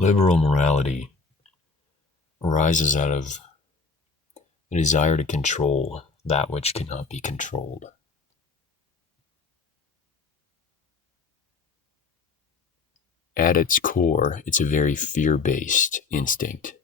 Liberal morality arises out of a desire to control that which cannot be controlled. At its core, it's a very fear-based instinct.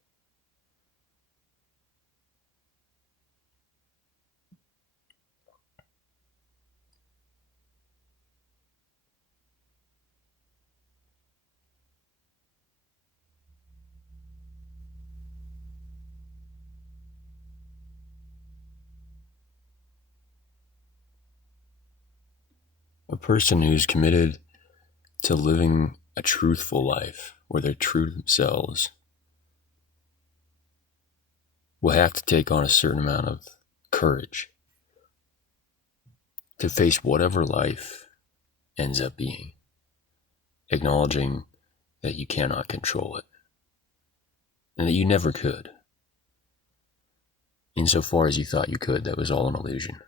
A person who's committed to living a truthful life, where they're true to themselves, will have to take on a certain amount of courage to face whatever life ends up being, acknowledging that you cannot control it, and that you never could. Insofar as you thought you could, that was all an illusion.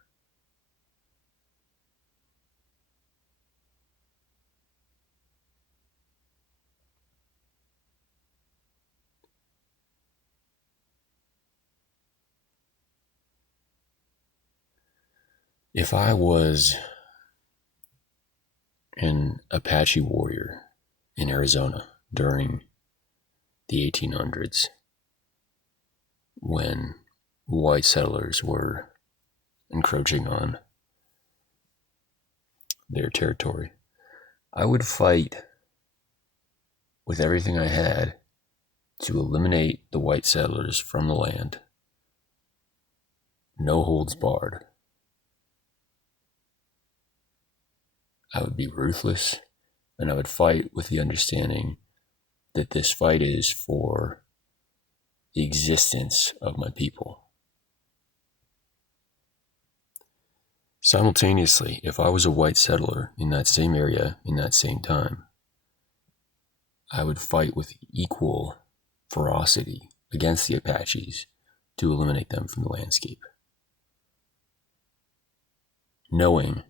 If I was an Apache warrior in Arizona during the 1800s, when white settlers were encroaching on their territory, I would fight with everything I had to eliminate the white settlers from the land. No holds barred. I would be ruthless, and I would fight with the understanding that this fight is for the existence of my people. Simultaneously, if I was a white settler in that same area, in that same time, I would fight with equal ferocity against the Apaches to eliminate them from the landscape, knowing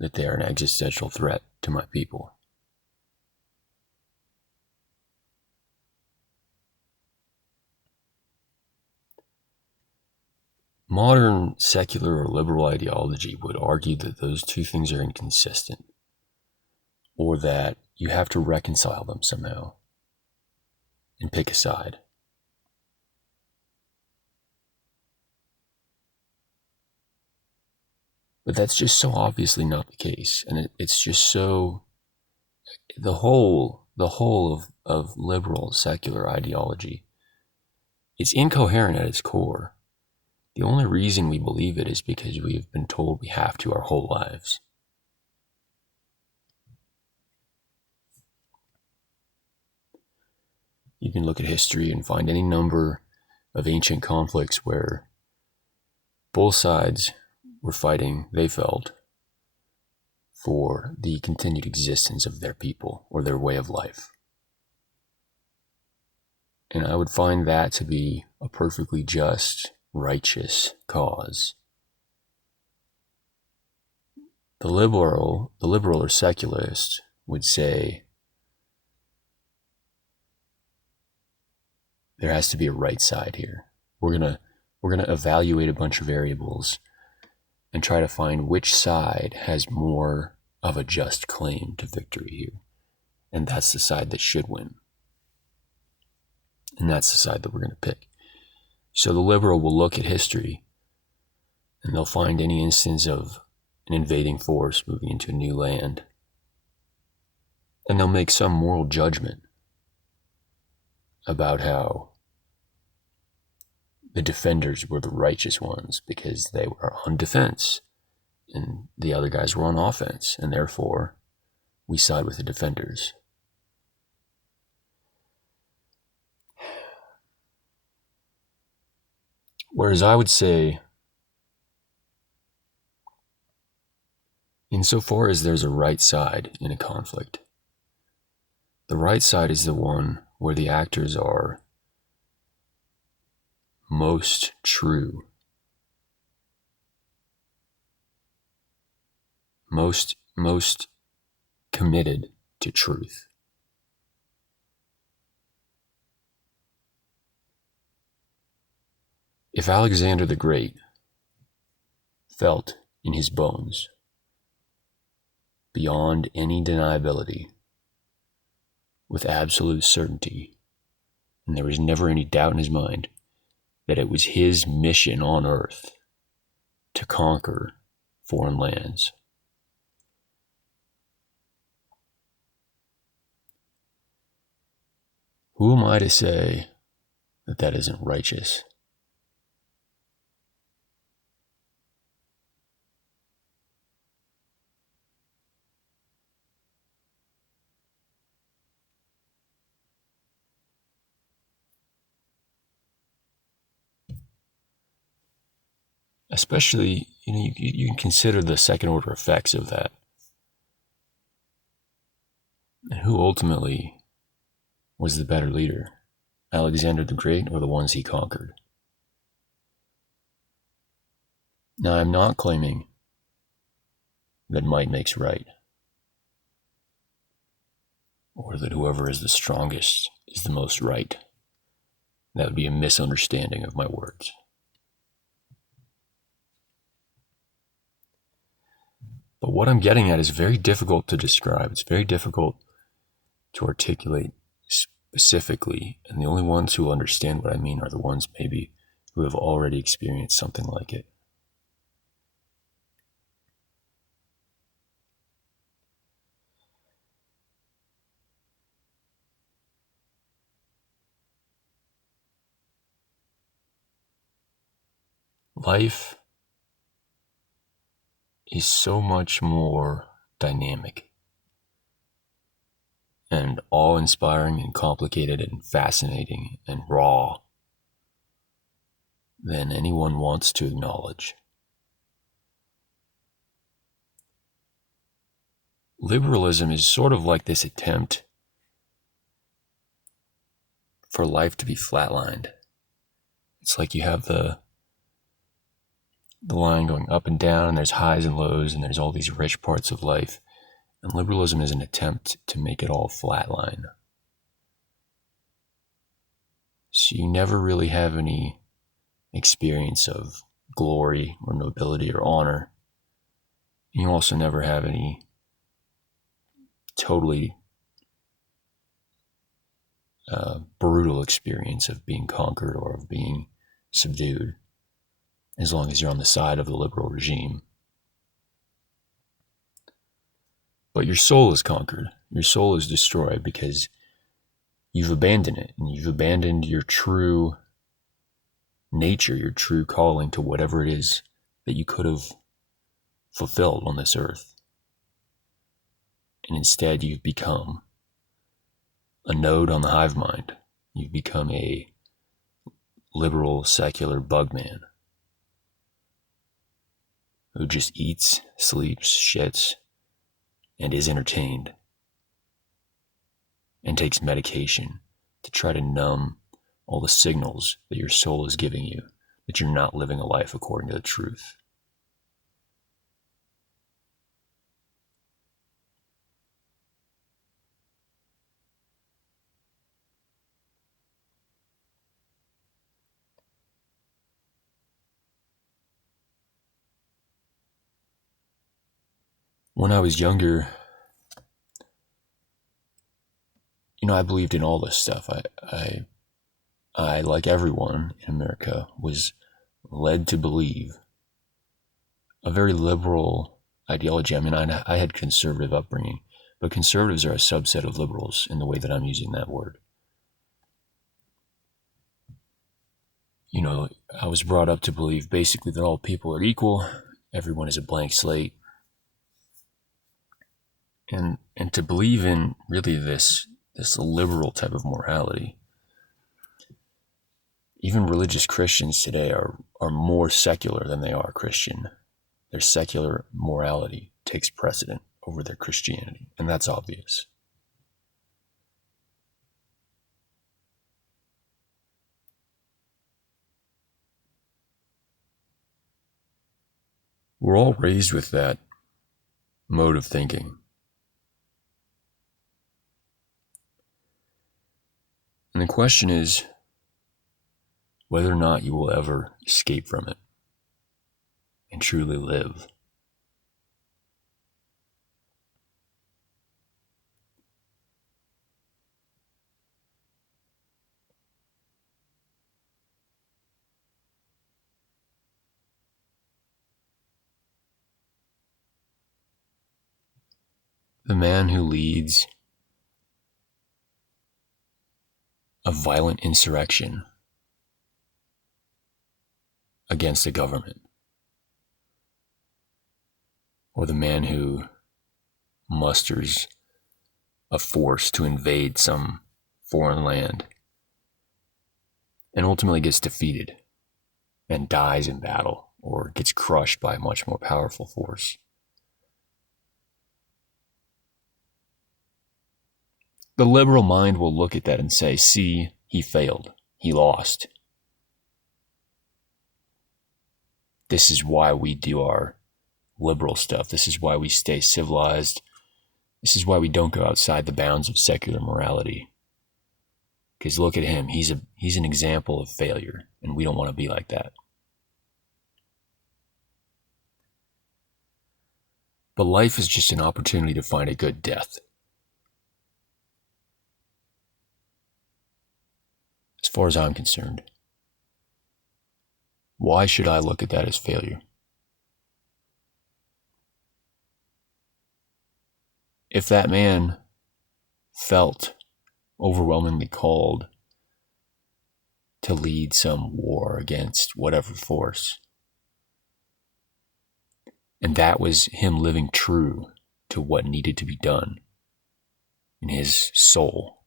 that they are an existential threat to my people. Modern secular or liberal ideology would argue that those two things are inconsistent, or that you have to reconcile them somehow and pick a side. But that's just so obviously not the case, and it's just so the whole of liberal secular ideology, it's incoherent at its core. The only reason we believe it is because we have been told we have to our whole lives. You can look at history and find any number of ancient conflicts where both sides were fighting, they felt, for the continued existence of their people or their way of life. And I would find that to be a perfectly just, righteous cause. The liberal or secularist would say there has to be a right side here. We're gonna evaluate a bunch of variables and try to find which side has more of a just claim to victory here. And that's the side that should win. And that's the side that we're going to pick. So the liberal will look at history and they'll find any instance of an invading force moving into a new land. And they'll make some moral judgment about how the defenders were the righteous ones because they were on defense and the other guys were on offense, and therefore we side with the defenders. Whereas I would say, insofar as there's a right side in a conflict, the right side is the one where the actors are most true, most committed to truth. If Alexander the Great felt in his bones, beyond any deniability, with absolute certainty, and there was never any doubt in his mind, that it was his mission on earth to conquer foreign lands, who am I to say that that isn't righteous? Especially, you can consider the second order effects of that. And who ultimately was the better leader? Alexander the Great or the ones he conquered? Now, I'm not claiming that might makes right, or that whoever is the strongest is the most right. That would be a misunderstanding of my words. But what I'm getting at is very difficult to describe. It's very difficult to articulate specifically, and the only ones who will understand what I mean are the ones maybe who have already experienced something like it. Life is so much more dynamic and awe-inspiring and complicated and fascinating and raw than anyone wants to acknowledge. Liberalism is sort of like this attempt for life to be flatlined. It's like you have the line going up and down, and there's highs and lows, and there's all these rich parts of life. And liberalism is an attempt to make it all flatline. So you never really have any experience of glory or nobility or honor. You also never have any totally brutal experience of being conquered or of being subdued, as long as you're on the side of the liberal regime. But your soul is conquered. Your soul is destroyed because you've abandoned it, and you've abandoned your true nature, your true calling to whatever it is that you could have fulfilled on this earth. And instead, you've become a node on the hive mind. You've become a liberal, secular bugman who just eats, sleeps, shits, and is entertained, and takes medication to try to numb all the signals that your soul is giving you that you're not living a life according to the truth. When I was younger, I believed in all this stuff. I, like everyone in America, was led to believe a very liberal ideology. I mean, I had conservative upbringing, but conservatives are a subset of liberals in the way that I'm using that word. I was brought up to believe basically that all people are equal, everyone is a blank slate, and to believe in really this liberal type of morality. Even religious Christians today are more secular than they are Christian. Their secular morality takes precedent over their Christianity, and that's obvious. We're all raised with that mode of thinking. And the question is, whether or not you will ever escape from it and truly live. The man who leads a violent insurrection against the government, or the man who musters a force to invade some foreign land and ultimately gets defeated and dies in battle or gets crushed by a much more powerful force. The liberal mind will look at that and say, see, he failed. He lost. This is why we do our liberal stuff. This is why we stay civilized. This is why we don't go outside the bounds of secular morality. Because look at him. He's an example of failure, and we don't want to be like that. But life is just an opportunity to find a good death. As far as I'm concerned, why should I look at that as failure? If that man felt overwhelmingly called to lead some war against whatever force, and that was him living true to what needed to be done in his soul,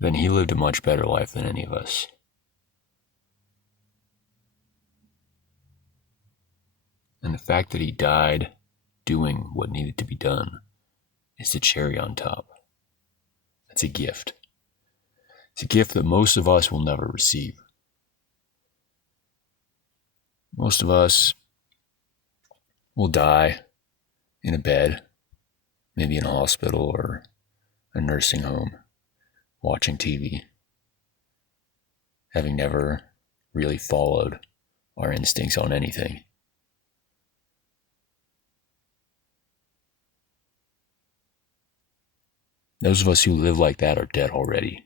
then he lived a much better life than any of us. And the fact that he died doing what needed to be done is the cherry on top. It's a gift. It's a gift that most of us will never receive. Most of us will die in a bed, maybe in a hospital or a nursing home, watching TV, having never really followed our instincts on anything. Those of us who live like that are dead already.